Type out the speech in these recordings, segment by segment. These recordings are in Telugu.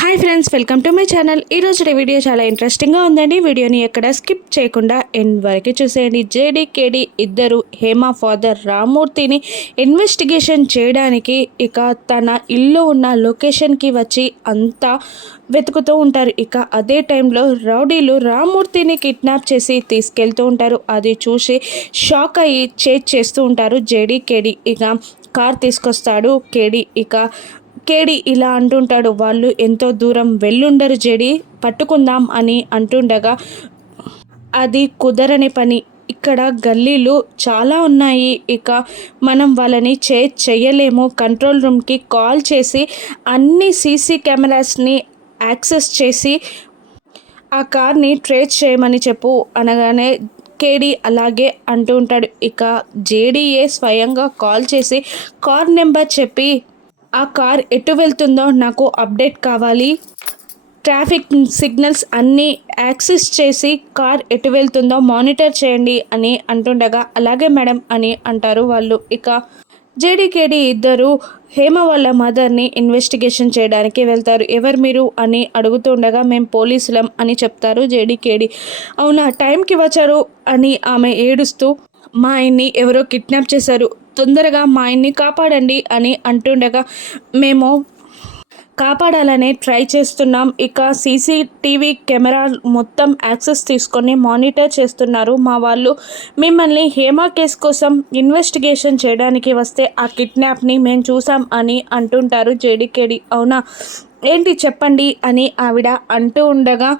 Hi friends, welcome to my channel. ఈరోజు వీడియో చాలా ఇంట్రెస్టింగ్గా ఉందండి. వీడియోని ఎక్కడ స్కిప్ చేయకుండా ఎండ్ వరకు చూసేయండి. జేడీ కేడీ ఇద్దరు హేమ ఫాదర్ రామూర్తిని ఇన్వెస్టిగేషన్ చేయడానికి ఇక తన ఇల్లు ఉన్న లొకేషన్కి వచ్చి అంతా వెతుకుతూ ఉంటారు. ఇక అదే టైంలో రౌడీలు రామూర్తిని కిడ్నాప్ చేసి తీసుకెళ్తూ ఉంటారు. అది చూసి షాక్ అయ్యి చేజ్ చేస్తూ ఉంటారు జేడీ కేడీ. ఇక కార్ తీసుకొస్తాడు కేడీ. కేడీ ఇలా అంటుంటాడు, వాళ్ళు ఎంతో దూరం వెళ్ళుండరు జేడీ, పట్టుకుందాం అని అంటుండగా అది కుదరని పని. ఇక్కడ గల్లీలు చాలా ఉన్నాయి, ఇక మనం వాళ్ళని చెయ్యలేము. కంట్రోల్ రూమ్కి కాల్ చేసి అన్ని సీసీ కెమెరాస్ని యాక్సెస్ చేసి ఆ కార్ని ట్రేస్ చేయమని చెప్పు అనగానే కేడీ అలాగే అంటూ ఉంటాడు. ఇక జేడీఏ స్వయంగా కాల్ చేసి కార్ నెంబర్ చెప్పి ఆ కార్ ఎటు వెళ్తుందో నాకు అప్డేట్ కావాలి, ట్రాఫిక్ సిగ్నల్స్ అన్నీ యాక్సెస్ చేసి కార్ ఎటు వెళ్తుందో మానిటర్ చేయండి అని అంటుండగా అలాగే మేడం అని అంటారు వాళ్ళు. ఇక జేడీకేడీ ఇద్దరు హేమ వాళ్ళ మదర్ని ఇన్వెస్టిగేషన్ చేయడానికి వెళ్తారు. ఎవరు మీరు అని అడుగుతుండగా మేము పోలీసులం అని చెప్తారు జేడీకేడీ. అవునా, టైంకి వచ్చారు అని ఆమె ఏడుస్తూ మా ఆయన్ని ఎవరో కిడ్నాప్ చేశారు, తొందరగా మా ఆయన్ని కాపాడండి అని అంటుండగా మేము కాపాడాలనే ట్రై చేస్తున్నాం. ఇక సీసీటీవీ కెమెరా మొత్తం యాక్సెస్ తీసుకొని మానిటర్ చేస్తున్నారు మా వాళ్ళు. మిమ్మల్ని హేమ కేసు కోసం ఇన్వెస్టిగేషన్ చేయడానికి వస్తే ఆ కిడ్నాప్ని మేము చూసాం అని అంటుంటారు జేడీకేడీ. అవునా, ఏంటి చెప్పండి అని ఆవిడ అంటూ ఉండగా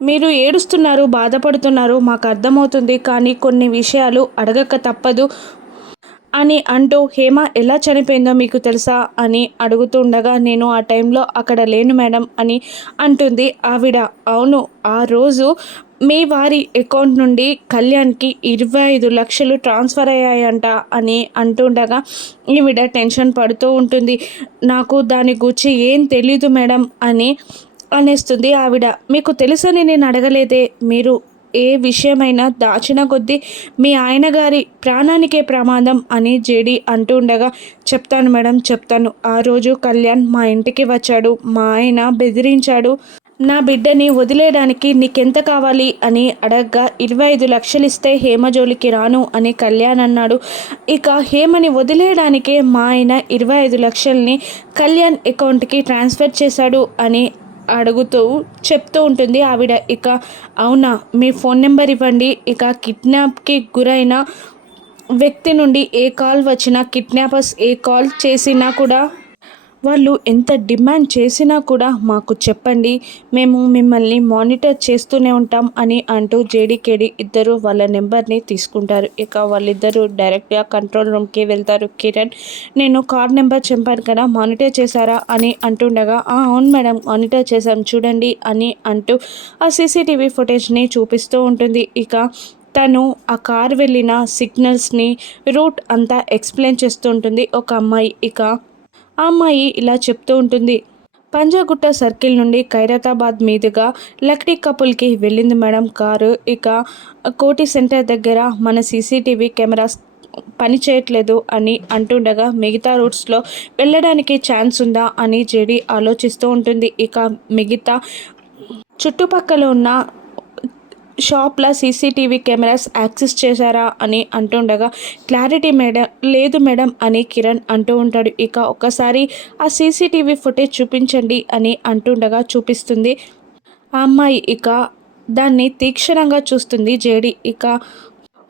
మీరు ఏడుస్తున్నారు, బాధపడుతున్నారు, మాకు అర్థమవుతుంది, కానీ కొన్ని విషయాలు అడగక తప్పదు అని అంటూ హేమ ఎలా చనిపోయిందో మీకు తెలుసా అని అడుగుతుండగా నేను ఆ టైంలో అక్కడ లేను మేడం అని అంటుంది ఆవిడ. అవును, ఆ రోజు మీ వారి అకౌంట్ నుండి కళ్యాణ్కి 25 లక్షలు ట్రాన్స్ఫర్ అయ్యాయంట అని అంటుండగా ఈవిడ టెన్షన్ పడుతూ ఉంటుంది. నాకు దాని గురించి ఏం తెలీదు మేడం అని అనేస్తుంది ఆవిడ. మీకు తెలుసని నేను అడగలేదే, మీరు ఏ విషయమైనా దాచిన కొద్దీ మీ ఆయన గారి ప్రాణానికే ప్రమాదం అని జేడీ అంటూ ఉండగా చెప్తాను మేడం, చెప్తాను. ఆ రోజు కళ్యాణ్ మా ఇంటికి వచ్చాడు, మా ఆయన బెదిరించాడు, నా బిడ్డని వదిలేయడానికి నీకెంత కావాలి అని అడగ్గా 25 లక్షలు ఇస్తే హేమ జోలికి రాను అని కళ్యాణ్ అన్నాడు. ఇక హేమని వదిలేయడానికే మా ఆయన 25 లక్షల్ని కళ్యాణ్ అకౌంట్కి ట్రాన్స్ఫర్ చేశాడు అని అడుగుతూ చెప్తూ ఉంటుంది ఆవిడ. ఇక అవునా, మీ ఫోన్ నెంబర్ ఇవ్వండి. ఇక కిడ్నాప్కి గురైన వ్యక్తి నుండి ఏ కాల్ వచ్చినా, కిడ్నాపర్స్ ఏ కాల్ చేసినా కూడా, వాళ్ళు ఎంత డిమాండ్ చేసినా కూడా మాకు చెప్పండి, మేము మిమ్మల్ని మానిటర్ చేస్తూనే ఉంటాం అని అంటూ జేడీకేడీ ఇద్దరు వాళ్ళ నెంబర్ని తీసుకుంటారు. ఇక వాళ్ళిద్దరూ డైరెక్ట్గా కంట్రోల్ రూమ్కి వెళ్తారు. కిరణ్, నేను కార్ నెంబర్ చెప్పాను కదా, మానిటర్ చేశారా అని అంటుండగా అవును మేడం, మానిటర్ చేశాం చూడండి అని అంటూ ఆ సీసీటీవీ ఫుటేజ్ని చూపిస్తూ ఉంటుంది. ఇక తను ఆ కార్ వెళ్ళిన సిగ్నల్స్ని, రూట్ అంతా ఎక్స్ప్లెయిన్ చేస్తూ ఉంటుంది ఒక అమ్మాయి. ఇక ఆ అమ్మాయి ఇలా చెప్తూ ఉంటుంది, పంజాగుట్ట సర్కిల్ నుండి ఖైరతాబాద్ మీదుగా లక్డీ కపుల్కి వెళ్ళింది మేడం కారు. ఇక కోటి సెంటర్ దగ్గర మన సీసీటీవీ కెమెరాస్ పని చేయట్లేదు అని అంటుండగా మిగతా రూట్స్లో వెళ్ళడానికి ఛాన్స్ ఉందా అని జేడీ ఆలోచిస్తూ ఉంటుంది. ఇక మిగతా చుట్టుపక్కల ఉన్న షాప్లో సీసీటీవీ కెమెరాస్ యాక్సెస్ చేశారా అని అంటుండగా క్లారిటీ మేడం లేదు మేడం అని కిరణ్ అంటూ ఉంటాడు. ఇక ఒక్కసారి ఆ సీసీటీవీ ఫుటేజ్ చూపించండి అని అంటుండగా చూపిస్తుంది ఆ అమ్మాయి. ఇక దాన్ని తీక్షణంగా చూస్తుంది జేడీ. ఇక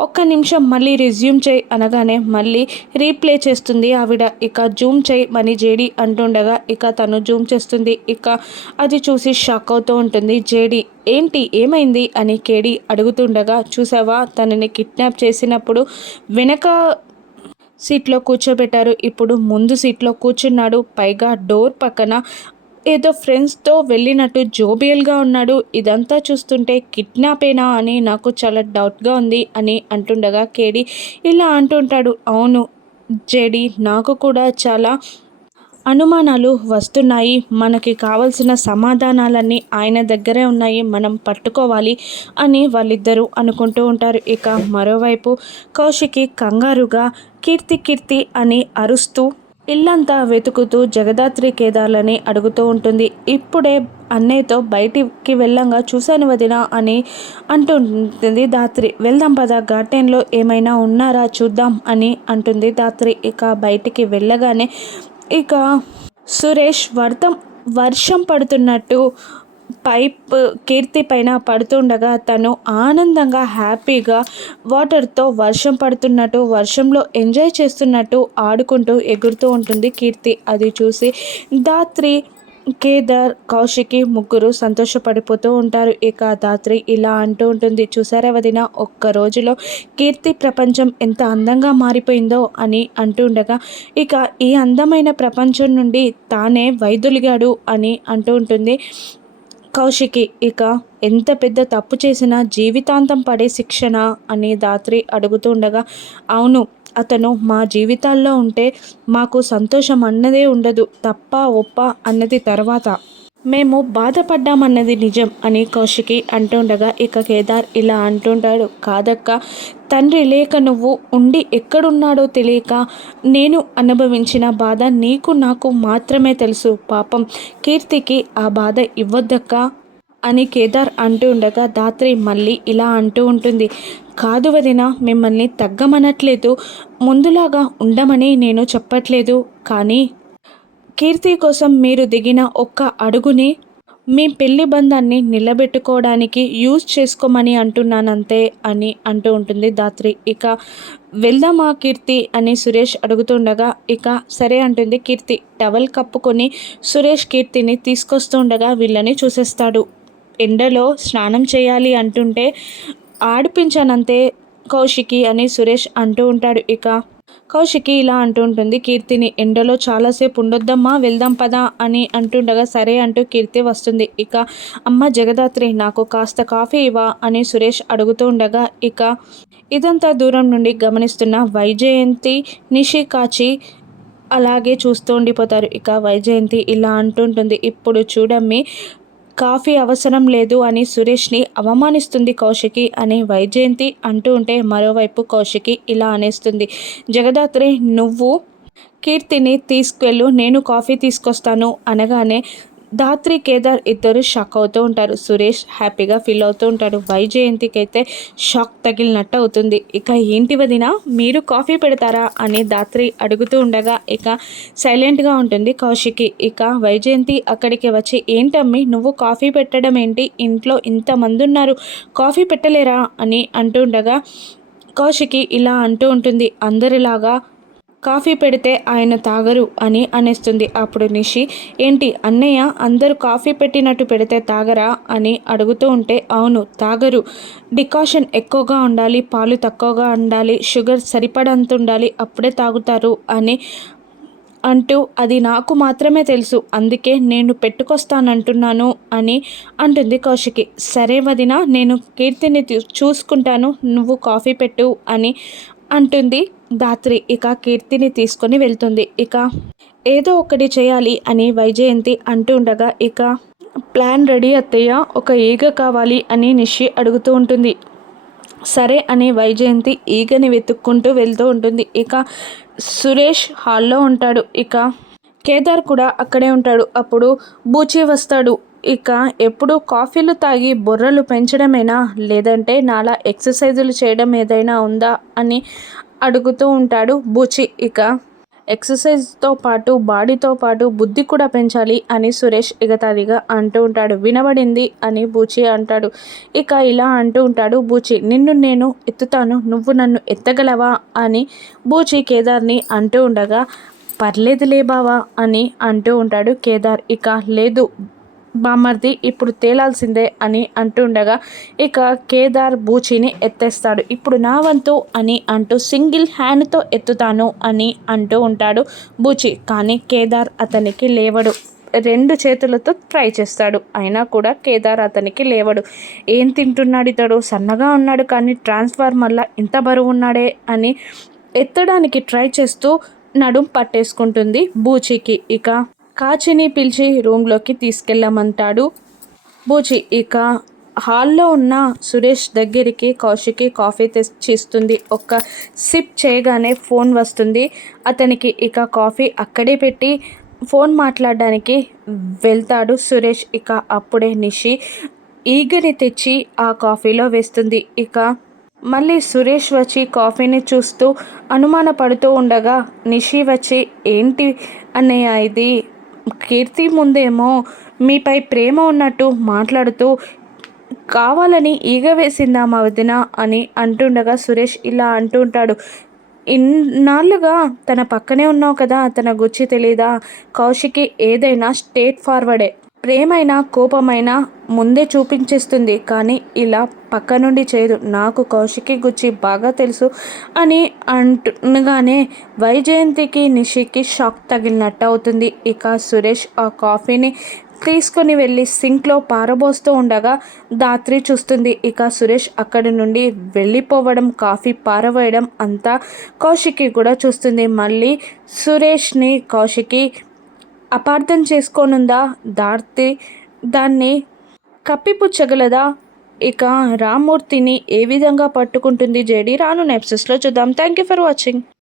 ఒక్క నిమిషం మళ్ళీ రిజ్యూమ్ చేయి అనగానే మళ్ళీ రీప్లే చేస్తుంది ఆవిడ. ఇక జూమ్ చేయి అని జేడీ అంటుండగా ఇక తను జూమ్ చేస్తుంది. ఇక అది చూసి షాక్ అవుతూ ఉంటుంది జేడీ. ఏంటి, ఏమైంది అని కేడీ అడుగుతుండగా చూసావా, తనని కిడ్నాప్ చేసినప్పుడు వెనక సీట్లో కూర్చోబెట్టారు, ఇప్పుడు ముందు సీట్లో కూర్చున్నాడు, పైగా డోర్ పక్కన ఏదో ఫ్రెండ్స్తో వెళ్ళినట్టు జోబియల్గా ఉన్నాడు. ఇదంతా చూస్తుంటే కిడ్నాపేనా అని నాకు చాలా డౌట్గా ఉంది అని అంటుండగా కేడీ ఇలా అంటుంటాడు. అవును జేడీ, నాకు కూడా చాలా అనుమానాలు వస్తున్నాయి, మనకి కావలసిన సమాధానాలన్నీ ఆయన దగ్గరే ఉన్నాయి, మనం పట్టుకోవాలి అని వాళ్ళిద్దరూ అనుకుంటూ ఉంటారు. ఇక మరోవైపు కౌశికి కంగారుగా కీర్తి కీర్తి అని అరుస్తూ ఇల్లంతా వెతుకుతూ జగదాత్రి కేదార్లని అడుగుతూ ఉంటుంది. ఇప్పుడే అన్నయ్యతో బయటికి వెళ్ళంగా చూశాను వదిన అని అంటూ ఉంటుంది ధాత్రి. వెళ్దాం పద, గార్డెన్లో ఏమైనా ఉన్నారా చూద్దాం అని అంటుంది ధాత్రి. ఇక బయటికి వెళ్ళగానే ఇక సురేష్ వర్షం పడుతున్నట్టు పైప్ కీర్తి పైన పడుతుండగా తను ఆనందంగా హ్యాపీగా వాటర్తో వర్షం పడుతున్నట్టు వర్షంలో ఎంజాయ్ చేస్తున్నట్టు ఆడుకుంటూ ఎగురుతూ ఉంటుంది కీర్తి. అది చూసి ధాత్రి, కేదార్, కౌశికి ముగ్గురు సంతోషపడిపోతూ ఉంటారు. ఇక ధాత్రి ఇలా అంటూ ఉంటుంది, చూసారా వదిన, ఒక్క రోజులో కీర్తి ప్రపంచం ఎంత అందంగా మారిపోయిందో అని అంటూ ఉండగా ఇక ఈ అందమైన ప్రపంచం నుండి తానే వైదొలిగాడు అని అంటూ ఉంటుంది కౌశికి. ఇక ఎంత పెద్ద తప్పు చేసినా జీవితాంతం పడే శిక్షణ అని ధాత్రి అడుగుతూ ఉండగా అవును, అతను మా జీవితాల్లో ఉంటే మాకు సంతోషం అన్నదే ఉండదు, తప్ప ఒప్ప అన్నది తర్వాత, మేము బాధపడ్డామన్నది నిజం అని కౌశికి అంటుండగా ఇక కేదార్ ఇలా అంటుంటాడు, కాదక్క, తండ్రి లేక నువ్వు ఉండి ఎక్కడున్నాడో తెలియక నేను అనుభవించిన బాధ నీకు నాకు మాత్రమే తెలుసు, పాపం కీర్తికి ఆ బాధ ఇవ్వద్దక్క అని కేదార్ అంటూ ఉండగా ధాత్రి మళ్ళీ ఇలా అంటూ ఉంటుంది, కాదు వదిన, మిమ్మల్ని తగ్గమనట్లేదు, ముందులాగా ఉండమని నేను చెప్పట్లేదు, కానీ కీర్తి కోసం మీరు దిగిన ఒక్క అడుగుని మీ పెళ్లి బంధాన్ని నిలబెట్టుకోవడానికి యూజ్ చేసుకోమని అంటున్నానంతే అని అంటూ ఉంటుంది ధాత్రి. ఇక వెళ్దామా కీర్తి అని సురేష్ అడుగుతుండగా ఇక సరే అంటుంది కీర్తి. టవల్ కప్పుకొని సురేష్ కీర్తిని తీసుకొస్తుండగా వీళ్ళని చూసేస్తాడు. ఎండలో స్నానం చేయాలి అంటుంటే ఆడిపించానంతే కౌశికి అని సురేష్ అంటూ ఉంటాడు. ఇక కౌశికి ఇలా అంటూ ఉంటుంది కీర్తిని, ఎండలో చాలాసేపు ఉండొద్దమ్మా, వెళ్దాం పదా అని అంటుండగా సరే అంటూ కీర్తి వస్తుంది. ఇక అమ్మ జగదాత్రి, నాకు కాస్త కాఫీ ఇవ్వా అని సురేష్ అడుగుతూ ఉండగా ఇక ఇదంతా దూరం నుండి గమనిస్తున్న వైజయంతి, నిషికాచి అలాగే చూస్తూ ఉండిపోతారు. ఇక వైజయంతి ఇలా అంటుంటుంది, ఇప్పుడు చూడమ్మి, కాఫీ అవసరం లేదు అని సురేష్ని అవమానిస్తుంది కౌశికి అని వైజయంతి అంటూ ఉంటే మరోవైపు కౌశికి ఇలా అనేస్తుంది, జగదాత్రి నువ్వు కీర్తిని తీసుకెళ్ళు, నేను కాఫీ తీసుకొస్తాను అనగానే ధాత్రి, కేదార్ ఇద్దరు షాక్ అవుతూ ఉంటారు. సురేష్ హ్యాపీగా ఫీల్ అవుతూ ఉంటాడు. వైజయంతికి అయితే షాక్ తగిలినట్టు అవుతుంది. ఇక ఏంటి వదిన, మీరు కాఫీ పెడతారా అని ధాత్రి అడుగుతూ ఉండగా ఇక సైలెంట్గా ఉంటుంది కౌశికి. ఇక వైజయంతి అక్కడికి వచ్చి, ఏంటమ్మి నువ్వు కాఫీ పెట్టడం ఏంటి, ఇంట్లో ఇంతమంది ఉన్నారు, కాఫీ పెట్టలేరా అని అంటూ ఉండగా కౌశికి ఇలా అంటూ ఉంటుంది, అందరిలాగా కాఫీ పెడితే ఆయన తాగరు అని అనేస్తుంది. అప్పుడు నిషి, ఏంటి అన్నయ్య, అందరూ కాఫీ పెట్టినట్టు పెడితే తాగరా అని అడుగుతూ ఉంటే అవును తాగరు, డికాషన్ ఎక్కువగా ఉండాలి, పాలు తక్కువగా ఉండాలి, షుగర్ సరిపడంత ఉండాలి, అప్పుడే తాగుతారు అని అంటూ అది నాకు మాత్రమే తెలుసు, అందుకే నేను పెట్టుకొస్తానంటున్నాను అని అంటుంది కౌశికి. సరే వదిన, నేను కీర్తిని చూసుకుంటాను, నువ్వు కాఫీ పెట్టు అని అంటుంది ధాత్రి. ఇక కీర్తిని తీసుకొని వెళ్తుంది. ఇక ఏదో ఒకటి చేయాలి అని వైజయంతి అంటూ ఉండగా ఇక ప్లాన్ రెడీ అత్తయ్య, ఒక ఈగ కావాలి అని నిషి అడుగుతూ ఉంటుంది. సరే అని వైజయంతి ఈగని వెతుక్కుంటూ వెళ్తూ ఉంటుంది. ఇక సురేష్ హాల్లో ఉంటాడు. ఇక కేదార్ కూడా అక్కడే ఉంటాడు. అప్పుడు బూచి వస్తాడు. ఇక ఎప్పుడు కాఫీలు తాగి బుర్రలు పెంచడమేనా, లేదంటే నాలా ఎక్సర్సైజులు చేయడం ఏదైనా ఉందా అని అడుగుతూ ఉంటాడు బూచి. ఇక ఎక్సర్సైజ్తో పాటు బాడీతో పాటు బుద్ధి కూడా పెంచాలి అని సురేష్ ఎగతాళిగా అంటూ ఉంటాడు. వినబడింది అని బూచి అంటాడు. ఇక ఇలా అంటూ ఉంటాడు బూచి, నిన్ను నేను ఎత్తుతాను, నువ్వు నన్ను ఎత్తగలవా అని బూచి కేదార్ని అంటూ ఉండగా పర్లేదులే బావా అని అంటూ ఉంటాడు కేదార్. ఇక లేదు బామ్మర్ది, ఇప్పుడు తేలాల్సిందే అని అంటుండగా ఇక కేదార్ బూచిని ఎత్తేస్తాడు. ఇప్పుడు నా వంతు అని అంటూ సింగిల్ హ్యాండ్తో ఎత్తుతాను అని అంటూ ఉంటాడు బూచి. కానీ కేదార్ అతనికి లేవడు. 2 చేతులతో ట్రై చేస్తాడు, అయినా కూడా కేదార్ అతనికి లేవడు. ఏం తింటున్నాడు ఇతడు, సన్నగా ఉన్నాడు కానీ ట్రాన్స్ఫార్మర్లా ఇంత బరువు ఉన్నాడే అని ఎత్తడానికి ట్రై చేస్తూ నడుం పట్టేసుకుంటుంది బూచికి. ఇక కాచిని పిలిచి రూమ్లోకి తీసుకెళ్ళమంటాడు బూచి. ఇక హాల్లో ఉన్న సురేష్ దగ్గరికి కౌశికి కాఫీ తెచ్చిస్తుంది. ఒక్క సిప్ చేయగానే ఫోన్ వస్తుంది. అతనికి ఇక కాఫీ అక్కడే పెట్టి ఫోన్ మాట్లాడడానికి వెళ్తాడు సురేష్. ఇక అప్పుడే నిషి ఈగని తెచ్చి ఆ కాఫీలో వేస్తుంది. ఇక మళ్ళీ సురేష్ వచ్చి కాఫీని చూస్తూ అనుమానపడుతూ ఉండగా నిషి వచ్చి, ఏంటి అన్నయ్య ఇది, కీర్తి ముందేమో మీపై ప్రేమ ఉన్నట్టు మాట్లాడుతూ కావాలని ఈగ వేసిందా మా వదిన అని అంటుండగా సురేష్ ఇలా అంటుంటాడు, ఇన్నాళ్ళుగా తన పక్కనే ఉన్నావు కదా, తన గురించి తెలీదా, కౌశికి ఏదైనా స్ట్రేట్ ఫార్వర్డే, ప్రేమైనా కోపమైనా ముందే చూపించేస్తుంది, కానీ ఇలా పక్క నుండి చేయదు, నాకు కౌశికి గురించి బాగా తెలుసు అని అంటుండగానే వైజయంతికి నిషికి షాక్ తగిలినట్టు అవుతుంది. ఇక సురేష్ ఆ కాఫీని తీసుకొని వెళ్ళి సింక్లో పారబోస్తూ ఉండగా ధాత్రి చూస్తుంది. ఇక సురేష్ అక్కడి నుండి వెళ్ళిపోవడం, కాఫీ పారవేయడం అంతా కౌశికి కూడా చూస్తుంది. మళ్ళీ సురేష్ని కౌశికి అపార్థం చేసుకోనుందా ధాత్రి, దాన్ని కప్పిపుచ్చగలదా, ఇక రామ్మూర్తిని ఏ విధంగా పట్టుకుంటుంది జేడి, రాను ఎపిసోడ్స్లో చూద్దాం. Thank you for watching.